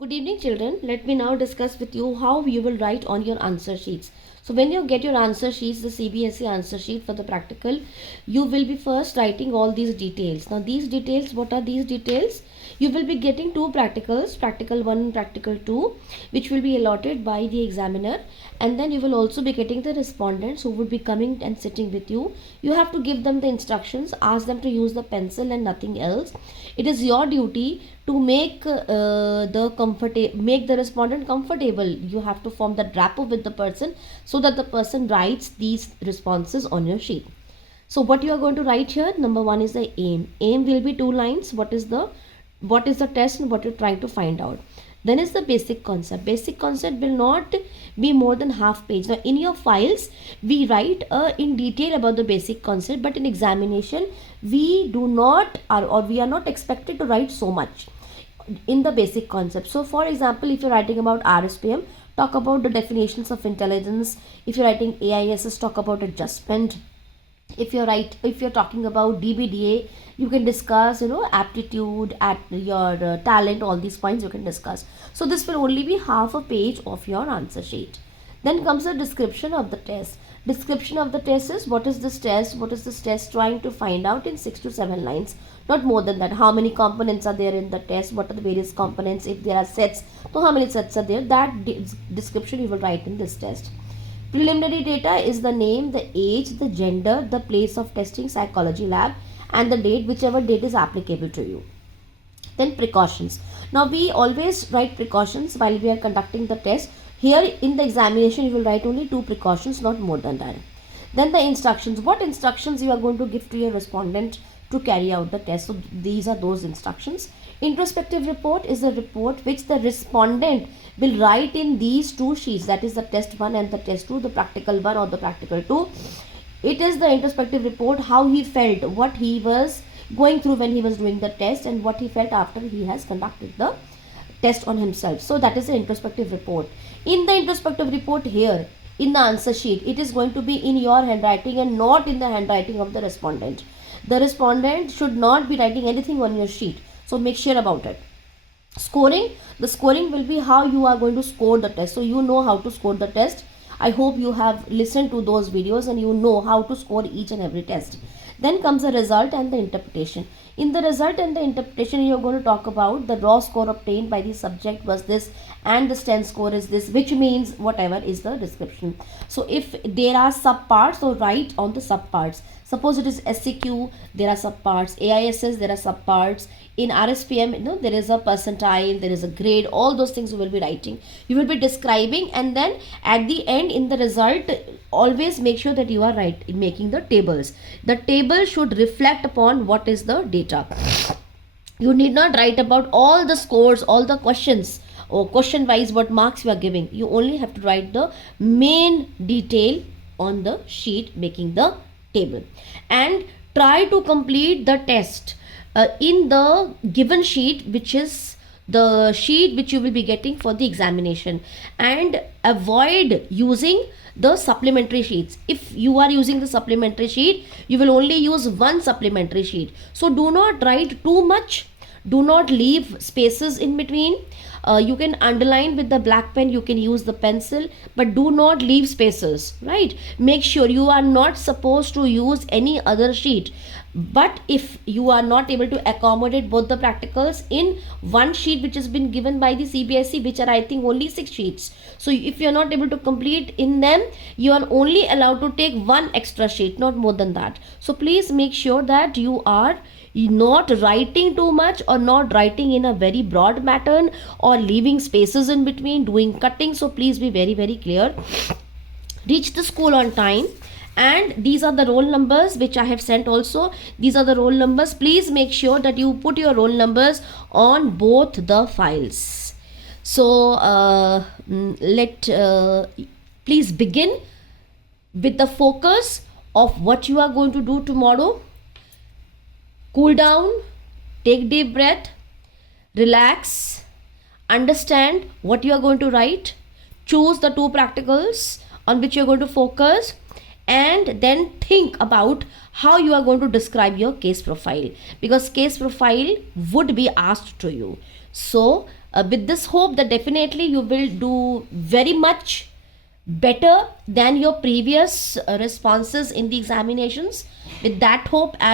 Good evening, children. Let me now discuss with you how you will write on your answer sheets. So when you get your answer sheets, the CBSE answer sheet for the practical, you will be first writing all these details. Now these details, what are these details? You will be getting two practicals, practical 1 and practical 2, which will be allotted by the examiner, and then you will also be getting the respondents who would be coming and sitting with you. You have to give them the instructions, ask them to use the pencil and nothing else. It is your duty to make the respondent comfortable. You have to form that rapport with the person so that the person writes these responses on your sheet. So what you are going to write here, number 1 is the aim. Aim will be 2 lines. What is the test and what you're trying to find out. Then is the basic concept. Basic concept will not be more than half page. Now in your files we write in detail about the basic concept, but in examination we do not or we are not expected to write so much in the basic concept. So for example, if you're writing about RSPM, talk about the definitions of intelligence. If you're writing AISS, talk about adjustment. If you're talking about DBDA, you can discuss aptitude, at your talent, all these points you can discuss. So this will only be half a page of your answer sheet. Then comes the description of the test. Description of the test is what is this test trying to find out in 6 to 7 lines, not more than that. How many components are there in the test, what are the various components, if there are sets, so how many sets are there, that description you will write in this test. Preliminary data is the name, the age, the gender, the place of testing, psychology lab, and the date, whichever date is applicable to you. Then precautions. Now we always write precautions while we are conducting the test. Here in the examination you will write only 2 precautions, not more than that. Then the instructions. What instructions you are going to give to your respondent to carry out the test. So these are those instructions. Introspective report is a report which the respondent will write in these 2 sheets, that is the test 1 and the test 2, the practical 1 or the practical 2. It is the introspective report, how he felt, what he was going through when he was doing the test, and what he felt after he has conducted the test on himself. So that is the introspective report. In the introspective report here, in the answer sheet, it is going to be in your handwriting and not in the handwriting of the respondent. The respondent should not be writing anything on your sheet. So make sure about it. Scoring. The scoring will be how you are going to score the test. So you know how to score the test. I hope you have listened to those videos and you know how to score each and every test. Then comes the result and the interpretation. In the result and the interpretation, you are going to talk about the raw score obtained by the subject was this and the strength score is this, which means whatever is the description. So if there are subparts, so write on the subparts. Suppose it is SCQ, there are subparts. AISS, there are subparts. In RSPM, there is a percentile, there is a grade, all those things you will be writing. You will be describing, and then at the end in the result, always make sure that you are making the tables. The table should reflect upon what is the data. You need not write about all the scores, all the questions, or question wise what marks you are giving. You only have to write the main detail on the sheet, making the table, and try to complete the test in the given sheet, which is the sheet which you will be getting for the examination, and avoid using the supplementary sheets. If you are using the supplementary sheet, you will only use one supplementary sheet. So do not write too much, do not leave spaces in between. You can underline with the black pen, you can use the pencil, but do not leave spaces, right? Make sure you are not supposed to use any other sheet. But if you are not able to accommodate both the practicals in one sheet which has been given by the CBSE, which are I think only 6 sheets, so if you are not able to complete in them, you are only allowed to take one extra sheet, not more than that. So please make sure that you are not writing too much or not writing in a very broad pattern or leaving spaces in between, doing cutting. So please be very, very clear. Reach the school on time. And these are the roll numbers which I have sent also. These are the roll numbers. Please make sure that you put your roll numbers on both the files. So please begin with the focus of what you are going to do tomorrow. Cool down, take deep breath, relax, understand what you are going to write, choose the 2 practicals on which you are going to focus, and then think about how you are going to describe your case profile, because case profile would be asked to you. So with this hope that definitely you will do very much better than your previous responses in the examinations. With that hope and